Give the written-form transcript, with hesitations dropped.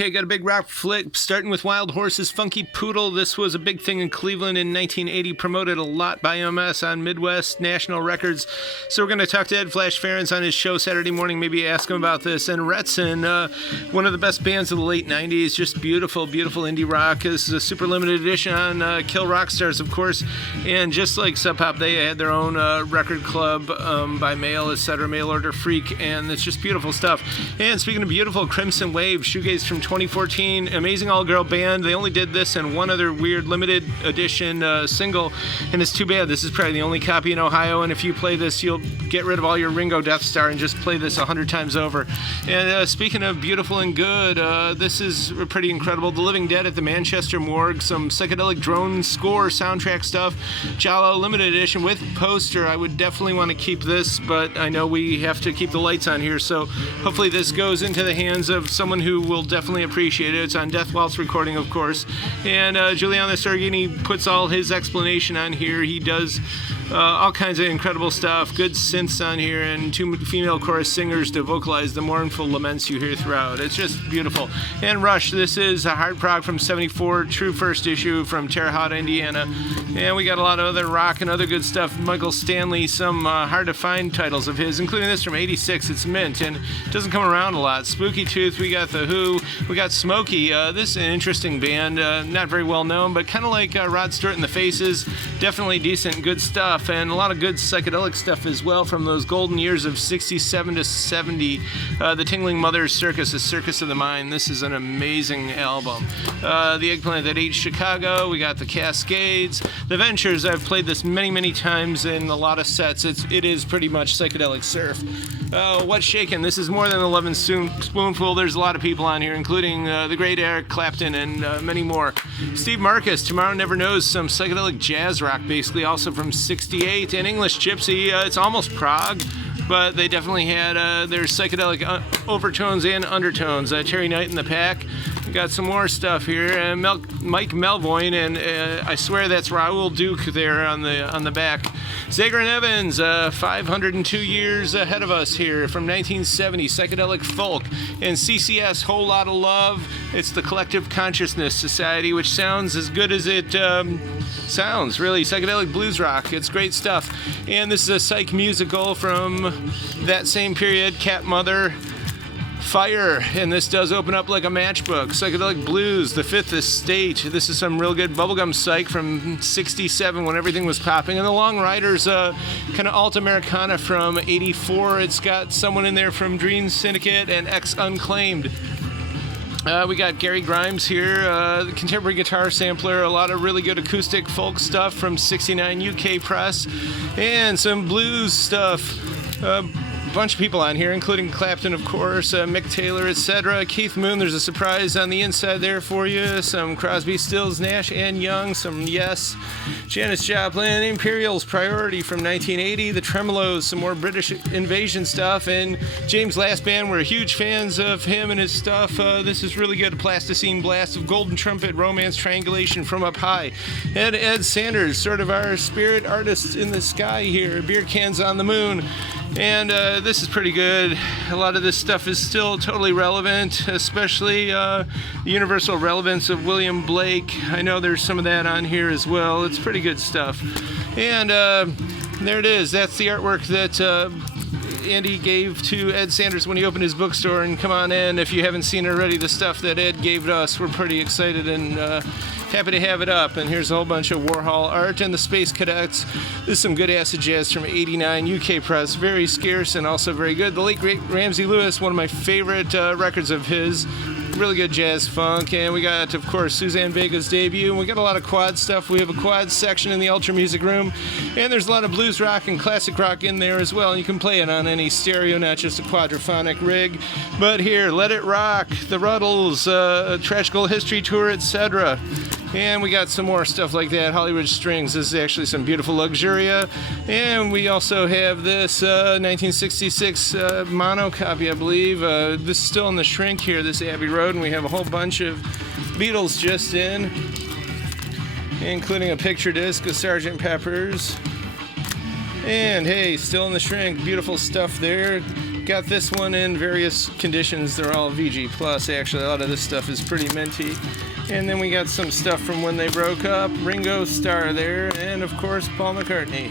Okay, got a big rock flick starting with Wild Horses, Funky Poodle. This was a big thing in Cleveland in 1980, promoted a lot by MS on Midwest National Records. So we're going to talk to Ed Flash Ferens on his show Saturday morning, maybe ask him about this. And Retson, one of the best bands of the late 90s, just beautiful, beautiful indie rock. This is a super limited edition on Kill Rock Stars, of course. And just like Sub Pop, they had their own record club by mail, etc., mail order freak, and it's just beautiful stuff. And speaking of beautiful, Crimson Wave, shoegaze from 2014, amazing all-girl band. They only did this and one other weird limited edition single, and it's too bad. This is probably the only copy in Ohio, and if you play this, you'll get rid of all your Ringo Death Star and just play this 100 times over. And speaking of beautiful and good, this is pretty incredible. The Living Dead at the Manchester Morgue, some psychedelic drone score soundtrack stuff, Jalo limited edition with poster. I would definitely want to keep this, but I know we have to keep the lights on here, so hopefully this goes into the hands of someone who will definitely appreciate it. It's on Death Waltz recording, of course, and Giuliano Sargini puts all his explanation on here. He does all kinds of incredible stuff, good synths on here, and two female chorus singers to vocalize the mournful laments you hear throughout. It's just beautiful. And Rush, this is a hard prog from 74, true first issue from Terre Haute, Indiana. And we got a lot of other rock and other good stuff. Michael Stanley, some hard to find titles of his, including this from 86. It's mint and it doesn't come around a lot. Spooky Tooth, we got The Who, we got Smokey. This is an interesting band, not very well known, but kind of like Rod Stewart and the Faces. Definitely decent, good stuff, and a lot of good psychedelic stuff as well from those golden years of 67 to 70. The Tingling Mothers Circus, the Circus of the Mind. This is an amazing album. The Eggplant That Ate Chicago, we got the Cascades. The Ventures, I've played this many, many times in a lot of sets. It is pretty much psychedelic surf. What's Shakin'? This is more than 11 spoonful. There's a lot of people on here, including the great Eric Clapton and many more. Steve Marcus, Tomorrow Never Knows, some psychedelic jazz rock, basically, also from 68. And English Gypsy, it's almost prog, but they definitely had their psychedelic overtones and undertones. Terry Knight and the Pack. We got some more stuff here. Mike Melvoin, and I swear that's Raoul Duke there on the back. Zager and Evans, 502 years ahead of us here, from 1970, psychedelic folk. And CCS, Whole Lot of Love. It's the Collective Consciousness Society, which sounds as good as it sounds, really. Psychedelic blues rock. It's great stuff. And this is a psych musical from that same period, Cat Mother. Fire, and this does open up like a matchbook. Psychedelic Blues, The Fifth Estate. This is some real good bubblegum psych from 67 when everything was popping. And the Long Riders, kind of alt Americana from 84. It's got someone in there from Dream Syndicate and Ex Unclaimed. We got Gary Grimes here, the contemporary guitar sampler, a lot of really good acoustic folk stuff from 69 UK Press, and some blues stuff. Bunch of people on here, including Clapton, of course, Mick Taylor, etc. Keith Moon, there's a surprise on the inside there for you. Some Crosby, Stills, Nash and Young, some Yes, Janis Joplin, Imperial's Priority from 1980, the Tremolos, some more British Invasion stuff, and James Last Band. We're huge fans of him and his stuff. This is really good. Plasticine Blast of Golden Trumpet, Romance Triangulation from Up High. And Ed Sanders, sort of our spirit artist in the sky here, Beer Cans on the Moon. And this is pretty good. A lot of this stuff is still totally relevant, especially the universal relevance of William Blake. I know there's some of that on here as well. It's pretty good stuff. And there it is. That's the artwork that Andy gave to Ed Sanders when he opened his bookstore. And come on in if you haven't seen already the stuff that Ed gave to us. We're pretty excited and happy to have it up. And here's a whole bunch of Warhol art and the Space Cadets. This is some good acid jazz from 89 UK Press. Very scarce and also very good. The late great Ramsey Lewis, one of my favorite records of his. Really good jazz funk. And we got, of course, Suzanne Vega's debut. And we got a lot of quad stuff. We have a quad section in the Ultra Music Room. And there's a lot of blues rock and classic rock in there as well. And you can play it on any stereo, not just a quadraphonic rig. But here, Let It Rock, The Ruddles, Tragical History Tour, etc. And we got some more stuff like that. Hollywood Strings. This is actually some beautiful Luxuria. And we also have this 1966 mono copy, I believe. This is still in the shrink here, this Abbey Road. And we have a whole bunch of Beatles just in, including a picture disc of Sgt. Pepper's. And hey, still in the shrink. Beautiful stuff there. got this one in various conditions. They're all VG plus. Actually, a lot of this stuff is pretty minty. And then we got some stuff from when they broke up. Ringo Starr there, and of course Paul McCartney.